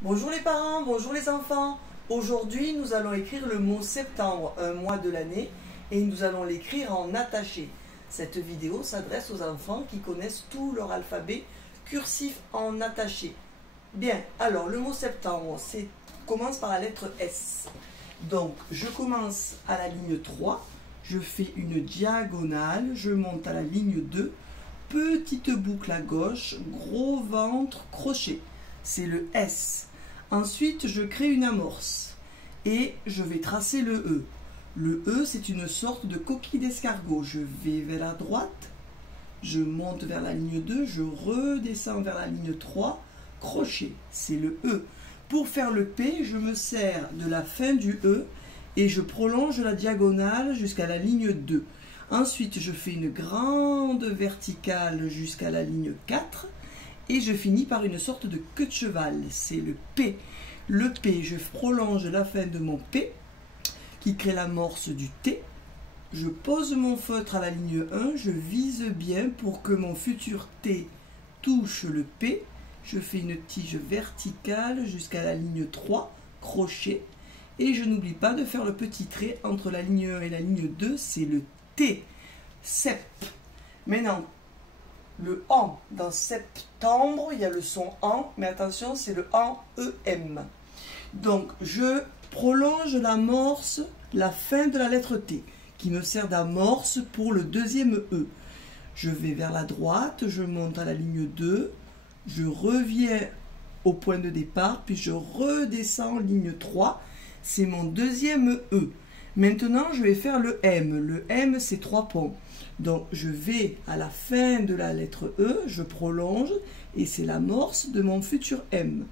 Bonjour les parents, bonjour les enfants. Aujourd'hui, nous allons écrire le mot septembre, un mois de l'année, et nous allons l'écrire en attaché. Cette vidéo s'adresse aux enfants qui connaissent tout leur alphabet cursif en attaché. Bien, alors le mot septembre, commence par la lettre S. Donc, je commence à la ligne 3, je fais une diagonale, je monte à la ligne 2, petite boucle à gauche, gros ventre, crochet. C'est le S. Ensuite, je crée une amorce et je vais tracer le E. Le E, c'est une sorte de coquille d'escargot. Je vais vers la droite, je monte vers la ligne 2, je redescends vers la ligne 3, crochet. C'est le E. Pour faire le P, je me sers de la fin du E et je prolonge la diagonale jusqu'à la ligne 2. Ensuite, je fais une grande verticale jusqu'à la ligne 4. Et je finis par une sorte de queue de cheval, c'est le P. Le P, je prolonge la fin de mon P, qui crée l'amorce du T. Je pose mon feutre à la ligne 1, je vise bien pour que mon futur T touche le P. Je fais une tige verticale jusqu'à la ligne 3, crochet. Et je n'oublie pas de faire le petit trait entre la ligne 1 et la ligne 2, c'est le T. Sep. Maintenant, le AN, dans septembre, il y a le son AN, mais attention, c'est le AN-EM. Donc, je prolonge l'amorce, la fin de la lettre T, qui me sert d'amorce pour le deuxième E. Je vais vers la droite, je monte à la ligne 2, je reviens au point de départ, puis je redescends ligne 3, c'est mon deuxième E. Maintenant, je vais faire le M. Le M, c'est 3 ponts. Donc, je vais à la fin de la lettre E, je prolonge, et c'est l'amorce de mon futur M.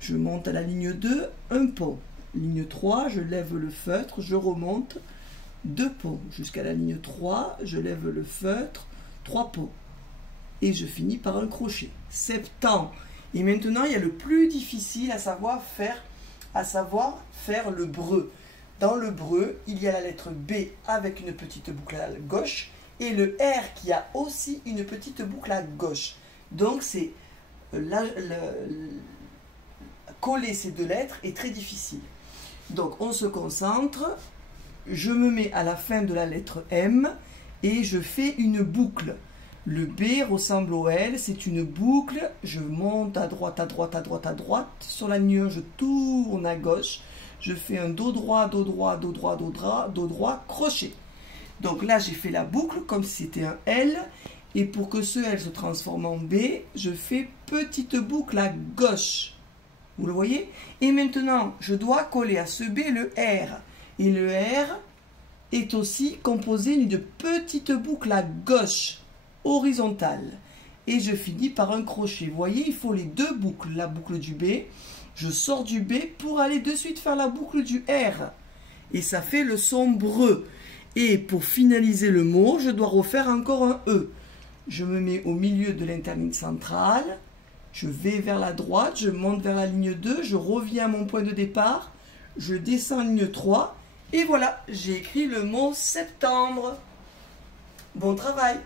Je monte à la ligne 2, un pont. Ligne 3, je lève le feutre, je remonte, 2 ponts. Jusqu'à la ligne 3, je lève le feutre, 3 ponts. Et je finis par un crochet. Septembre. Et maintenant, il y a le plus difficile à savoir faire le breu. Dans le breu, il y a la lettre B avec une petite boucle à gauche et le R qui a aussi une petite boucle à gauche. Donc, coller ces deux lettres est très difficile. Donc, on se concentre. Je me mets à la fin de la lettre M et je fais une boucle. Le B ressemble au L, c'est une boucle. Je monte à droite, à droite, à droite, à droite. Sur la ligne 1, je tourne à gauche. Je fais un dos droit, dos droit, dos droit, dos droit, dos droit, crochet. Donc là, j'ai fait la boucle comme si c'était un L. Et pour que ce L se transforme en B, je fais petite boucle à gauche. Vous le voyez? Et maintenant, je dois coller à ce B le R. Et le R est aussi composé d'une petite boucle à gauche, horizontale. Et je finis par un crochet. Vous voyez, il faut les deux boucles. La boucle du B. Je sors du B pour aller de suite faire la boucle du R. Et ça fait le son breu. Et pour finaliser le mot, je dois refaire encore un E. Je me mets au milieu de l'interligne centrale. Je vais vers la droite, je monte vers la ligne 2, je reviens à mon point de départ. Je descends ligne 3. Et voilà, j'ai écrit le mot septembre. Bon travail!